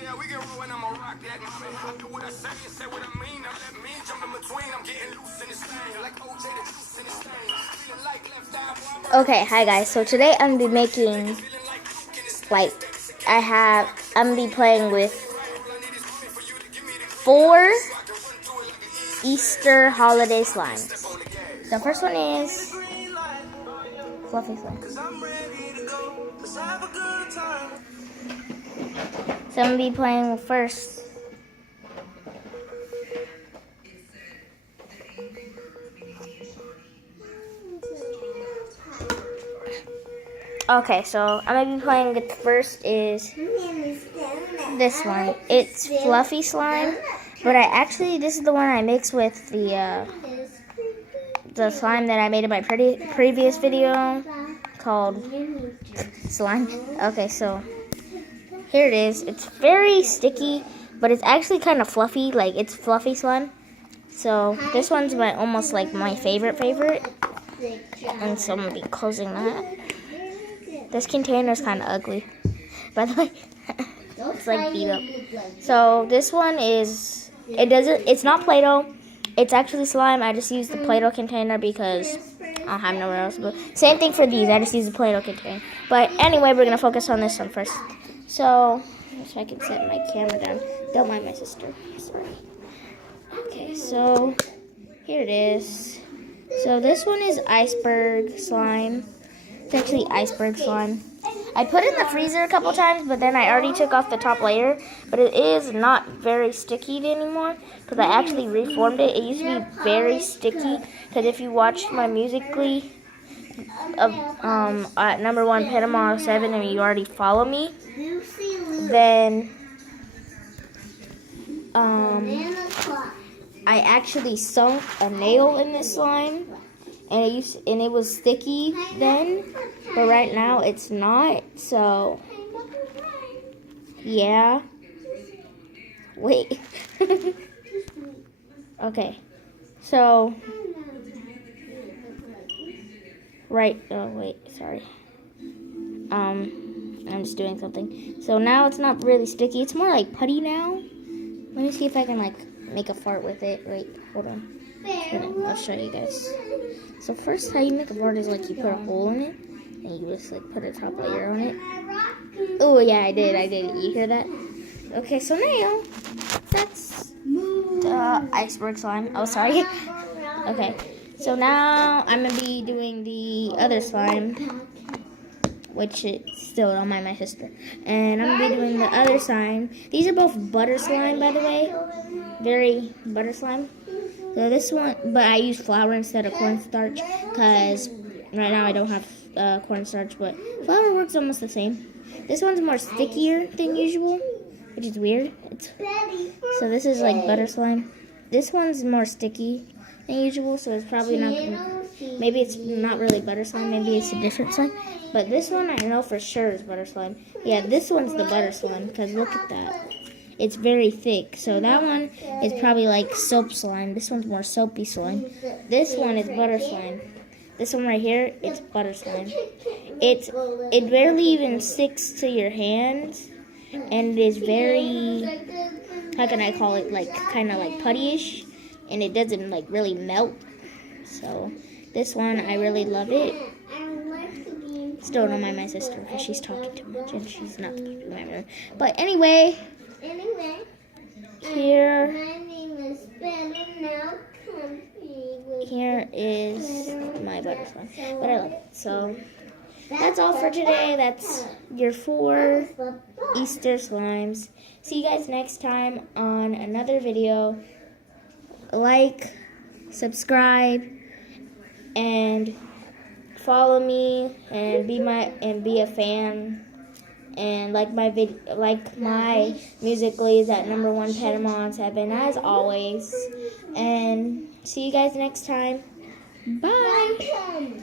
Yeah, we can ruin, I'ma rock that, mommy. I do what I say and say what I mean. Now let me jump in between. I'm getting loose in this thing. Like OJ the juice in this thing. Feeling like left eye. Okay, hi guys. So today I'm gonna be making, I'm gonna be playing with 4 Easter holiday slimes. The first one is Fluffy Slime. So I'm gonna be playing first. Okay, so I'm gonna be playing with the first is this one. It's Fluffy Slime, but this is the one I mixed with the slime that I made in my previous video called slime. Okay, so here it is. It's very sticky, but it's actually kind of fluffy, like it's fluffy slime. So this one's almost like my favorite. And so I'm gonna be closing that. This container is kind of ugly, by the way. It's like beat up. So this one is, it's not Play-Doh. It's actually slime. I just used the Play-Doh container because I don't have nowhere else. But same thing for these. I just used the Play-Doh container. But anyway, we're going to focus on this one first. So I can set my camera down. Don't mind my sister. Sorry. Okay, so here it is. So this one is iceberg slime. It's actually iceberg slime. I put it in the freezer a couple times, but then I already took off the top layer. But it is not very sticky anymore because I actually reformed it. It used to be very sticky because if you watched my Musical.ly at #1 Panama 7 and you already follow me, then I actually sunk a nail in this slime. And it was sticky then, but right now it's not, so yeah. Wait. Okay. So sorry. I'm just doing something. So now it's not really sticky. It's more like putty now. Let me see if I can make a fart with it. Wait, hold on. I'll show you guys. So first, how you make a fart is you put a hole in it, and you just put a top layer on it. Oh yeah, I did. You hear that? Okay, so now that's the iceberg slime. Oh, sorry. Okay, so now I'm gonna be doing the other slime, which is still don't mind my sister. And I'm gonna be doing the other slime. These are both butter slime, by the way. Very butter slime. So this one, but I use flour instead of cornstarch because right now I don't have cornstarch, but flour works almost the same. This one's more stickier than usual, which is weird. So this is like butter slime. This one's more sticky than usual, so it's probably not, maybe it's not really butter slime, maybe it's a different slime. But this one I know for sure is butter slime. Yeah, this one's the butter slime because look at that. It's very thick. So that one is probably like soap slime. This one's more soapy slime. This one is butter slime. This one right here, it's butter slime. It barely even sticks to your hands, and it is very, how can I call it, kind of like puttyish, and it doesn't really melt. So this one, I really love it. Still don't mind my sister because she's talking too much and she's not supposed to be my mother. But anyway, here is my butter slime. But I love it. So that's all for today. That's your 4 Easter slimes. See you guys next time on another video. Like, subscribe, and follow me, and be a fan. And like my Musical.ly is at #1 Panama 7 as always. And see you guys next time. Bye.